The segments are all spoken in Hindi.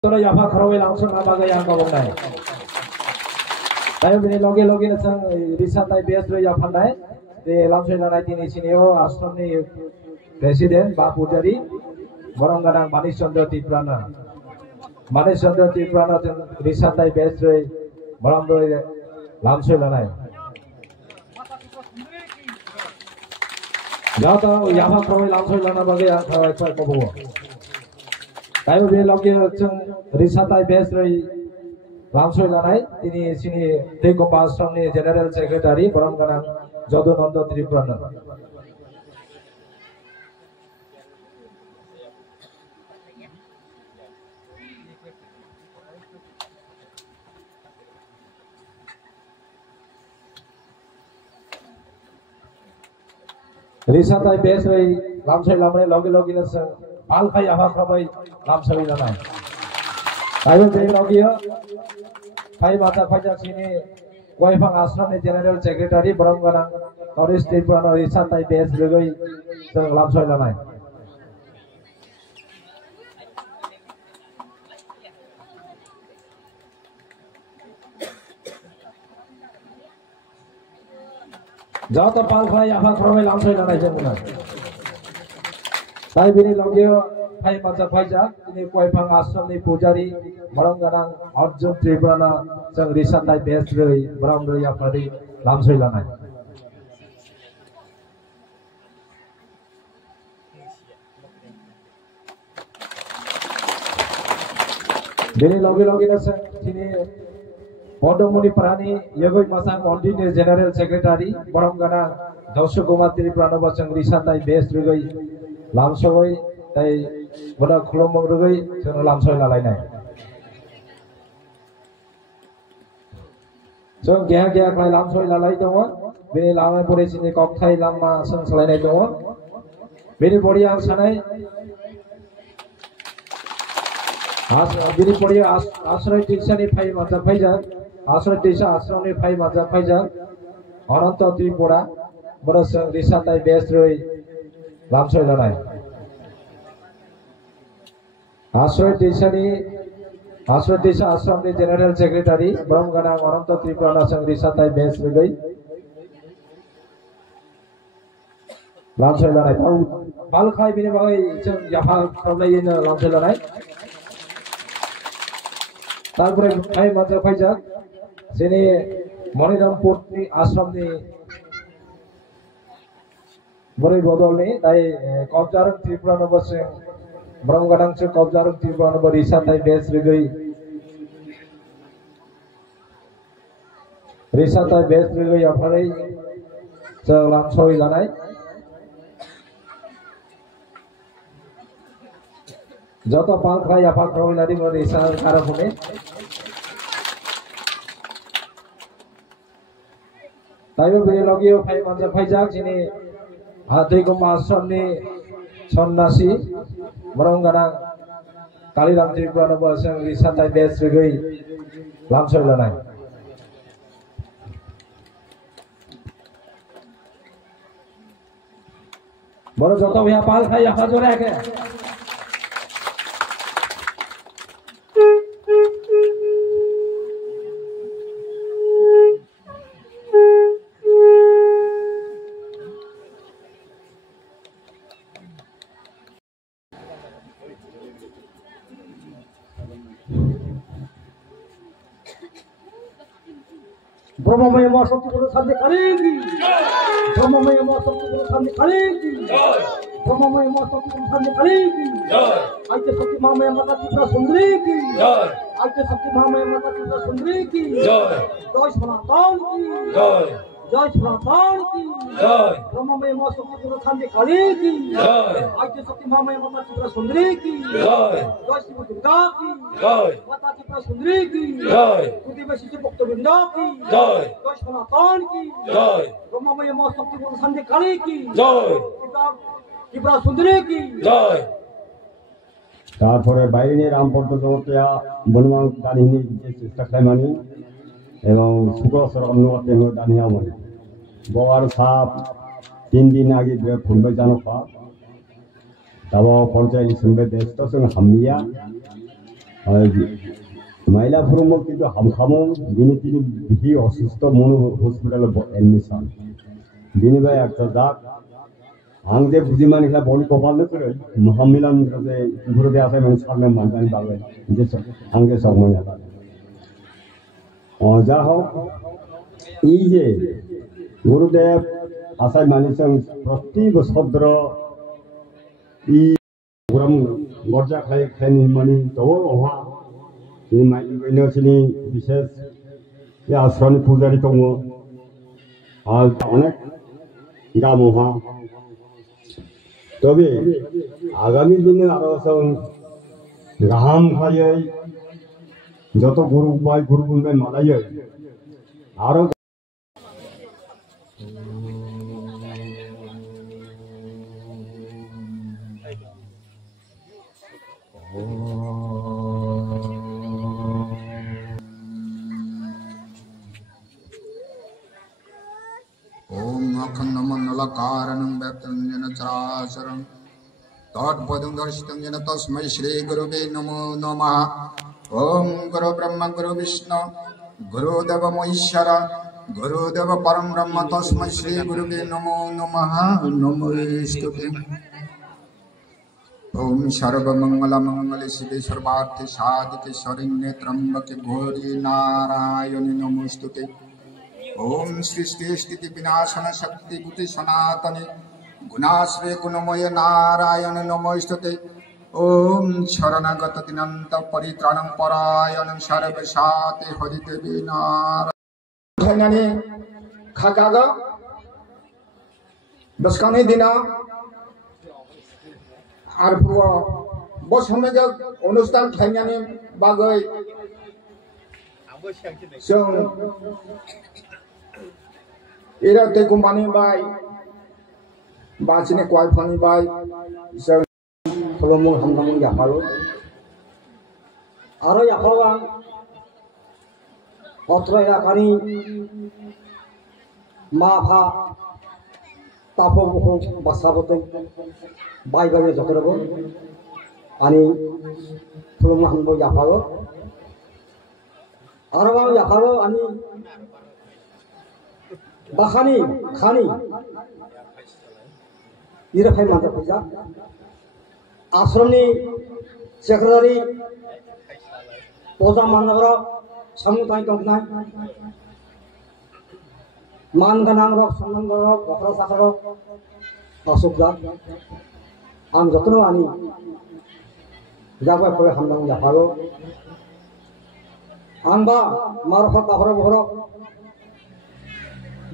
Tolo yafa kharawe langsung nabaga yang kabongnai. Tayo bini logi na sang risa tay bes re yafa nai. De langsung nanai tini sinio ashram ni presiden ba pujari borong gadang Manish Chandra Tiprana. Manish Chandra Tiprana risa tay bes re borong re langsung nanai. Jauh yafa kharawe langsung nabaga yang kharawe cai kabu. Tayo bini logi na sang risa tay bes re langsung nanai tini sini Tekomba Ashram ni General Secretary borong gadang Jadunanda Triprana. Risa tay bes re langsung lamai logi na sang Palkai yafa kharawe langsung nanai. Tayo bini logi ya Pai mata pajak sini Waifang Ashram ni General Secretary borong gadang Toris Triprana risa tay bes re sang langsung nanai. Jauh tu Palkai yafa kharawe langsung nanai jemuna. Tayo bini logi Pai mata pajak ini Waifang Ashram ni Pujari borong gadang Arjun Triprana sang risa tay bes re borong re yafa re langsung nanai. Bini logi na sang sini Podomuni Prani Yagoi Masang Mondi ni General Secretary borong gadang Daushu Kumar Triprana sang risa tay bes re langsung tay boda khulomong re sang langsung lalai nai. So gaya kai langsung lalai dong. Bini lamai pore sini kokthai lama sang selai nai dong. Bini pore yang sanai bini pore ashray tisha ni pai mata paija ashray tisha ashram ni pai mata paija Ananta Tripura boda sang risa tay bes re langsung lalai. Ashray tisha ashram ni General Secretary borong gadang Ananta Tripura sang risa tay bes re langsung lalai. Tau Palkai bini bagai sang yafa kharawe ina langsung lalai. Tarpore Pai mata pajak sini Monirampur ni Ashram ni Bori bodol ni tai Kabjarang Tripurana basing borong gadang se Kabjarang Tripurana risa tay bes re risa tay bes re yafa re sang langsung lalai. Joto Palkai yafa kharawe lari risa karap hone. Tayo bini logi Pai mata pajak sini Tekomba Ashram ni Sonnasi borong gadang Kaliram Tripurana sang risa tay bes re langsung lalai. Boro joto bhaiya Palkai yafa jore ke Brahmamaya Ma Shakti Guru Sandhi Kaliki. Brahmamaya Ma Shakti Guru Sandhi Kaliki. Brahmamaya Ma Shakti Guru Sandhi Kaliki. Aite Shakti Mahamaya Mata Tripura Sundari ki. Aite Shakti Mahamaya Mata Tripura Sundari ki. Jai Sanatan ki. Jai Sanatan ki. Brahmamaya Ma Shakti Guru Sandhi Kaliki. Aite Shakti Mahamaya Mata Tripura Sundari ki. Jai Shiva Durga ki. Mata Tripura Sundari ki. Kudibha Shishya Bhakta Vrinda ki. Jai Sanatan ki. Brahmamaya Ma Shakti Guru Sandhi Kaliki. Tripura Sundari ki. তারপরে বাইরে রামপর্দ জগতিয়া বনমান দানিনি যে চেষ্টা খাইমানি এবং সুগসর অন্নতে দানিয়ামনি বওয়ার সাপ 3 দিন আগে ফুলবে জানপা তাও পঞ্চায়েত সঙ্গে দেশ তো সঙ্গে হামিয়া महिला फोरम किन्तु हामखामो बिनि तिनि बिहि असुस्थ मनो हस्पिटाल एडमिशन बिनि बाय एकटा जाक आं जे बुजिमानि खा बलि कपाल करे महामिलन जे गुरुदे आसे मन सामने मानजानि बागै जे आं जे सावमोन जा हो ई जे गुरुदेव आसाय मानि जों प्रति बोसोर ई गरम गरजा खाय खायनि मानि तो ओहा ini main sini বিশেষ आश्रम पुजारी दङ अनेक गामोहा तबे आगामी दिने आरो जों गाहाम खायै যত गुरु बाय गुरु बुंनाय मालायै आरो कारणं व्याप्तं येन चराचरं तत्पदं दर्शितं येन तस्मै श्री गुरुवे नमो नमः। ओम गुरु ब्रह्म गुरु विष्णु गुरुदेव महेश्वर गुरुदेव परम ब्रह्म तस्मै श्री गुरुवे नमो नमः। नमोस्तुते। ओम सर्वमंगल मंगले शिवे सर्वार्थ साधिके शरण्ये त्र्यंबके गौरी नारायणी नमोस्तुते। ओम सृष्टि स्थिति विनाशन शक्ति भूति सनातने गुणाश्रय गुणमय नारायण नमोस्तुते। ओम शरणागत दिनंत परित्राणं परायणं सर्वशाते हरिदेवी नारायण खाकागा दसखाने दिना आरपुआ बसमेजक अनुष्ठान खायनानै बागै जों इरा तेगु मानि बाय बासिने क्वाइ फानि बाय जों खलमु हामदामु याफालो आरो याफालो आं अत्र इलाकानि माफा तापबखौ बासाबोतै बाय बाय जतरबो आनि खलमु हामबो याफालो आरो आं याफालो आनि बाखानि खानि इरफाय मानजा फैजा आश्रमनि सेक्रेटारि पजा माननगर समुदाय दंनाय मान गोनां रक सन्मान गोनां गथरा साखर असुखदा आं जतन आनि जाबाय फरे हामदां जाफालो आंबा मारफा काहर बहर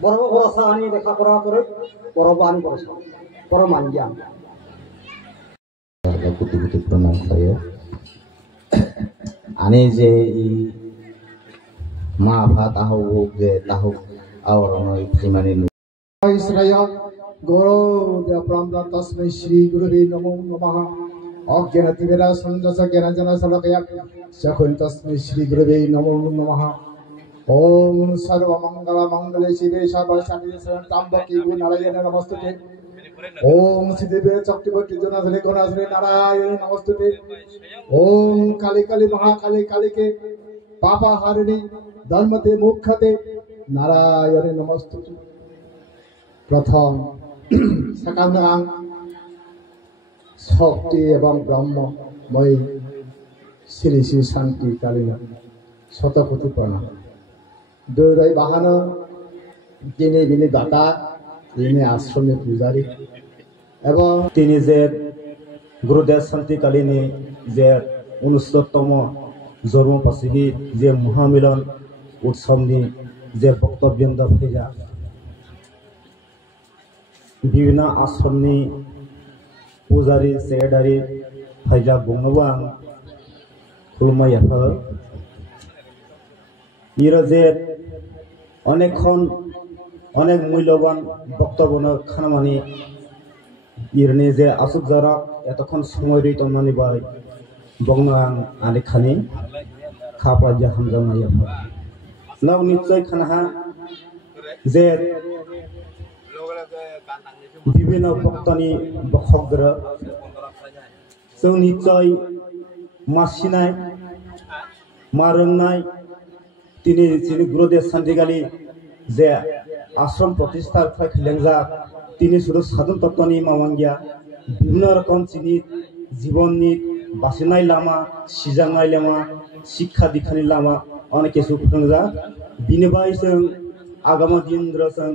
बरबो बरसा आनि देखा करा करे बरबो आनि बरसा बर मानगिया कुटी कुटी प्रणाम खायो आने जे मा आफा ताहौ जे ताहौ आवरनो फैमानि इसराय गुरु देव ब्रह्म तस्मै श्री गुरुवे नमो नमः। अज्ञानतिवेदा संजस ज्ञानजन सलकया सकुल तस्मै श्री गुरुवे नमो नमः। ओम सर्वमंगल मंगले शिवे सर्वशान्ति शरणं नारायण नमस्तुते। ओम सिद्धिवे चक्तिवती जनासरे गणासरे नारायण नमस्तुते। ओम काली काली महाकाली काली के पापा हारिणी धर्मते मुखते नारायण नमस्तुते। प्रथम सकामनां शक्ति एवं ब्रह्ममय श्री श्री शांति कालीना शतकोटि प्रणाम। दौराई बाहानो दिनै बिनि दाता दिनै आश्रमनि पुजारी एवं तिनि जे गुरुदेव शान्तिकालिनि जे 69तम जन्म पासिहि जे महामिलन उत्सवनि जे बक्तव्यन्द फैजा विभिन्न आश्रमनि पुजारी सेक्रेटारि फैजा बुंनोबो आं खुलुमबाय आफा इरा जे अनेक मूल्यवान बक्तव्य खानामानि इरनि जे आसुक जरा एतखन समय रैतमानि बाय बंनो आं आलिखानि खापा जे हामजानाय आफा नाव निश्चय खानहा जे विभिन्न भक्तनि बखग्र जों निश्चय मासिनाय मा रोंनाय তিনি গুরুদেব শান্তিকালী যে আশ্রম প্রতিষ্ঠার খেলেংজা তিনি শুধু সাধন তত্ত্বনি মামাঙ্গিয়া বিভিন্ন রকম চিনি জীবননি বাঁচিনাय লাमा সিজাंनाय लामा শিক্ষা দীক্ষাनि लामा অনেক কিছু फोरोंजा बिनिफ्राय जों आगामी दिन जों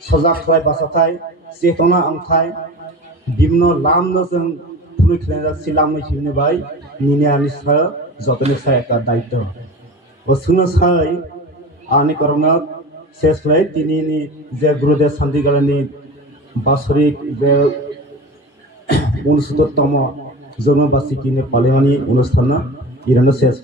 सजाग खालाय बासाथाय चेतना आमथाय বিভিন্ন लामनो जों फुनि खेलेंजा सिलामै थिनबाय निनियानि सा जतनि सा एक दायित्व वसुनो साय आनि करना शेषलाय तिनिनि जे गुरुदेव शान्तिकालीनि बासरिक जे 69তম জন্মবার্ষিকী পালনী অনুষ্ঠান ইরানো শেষ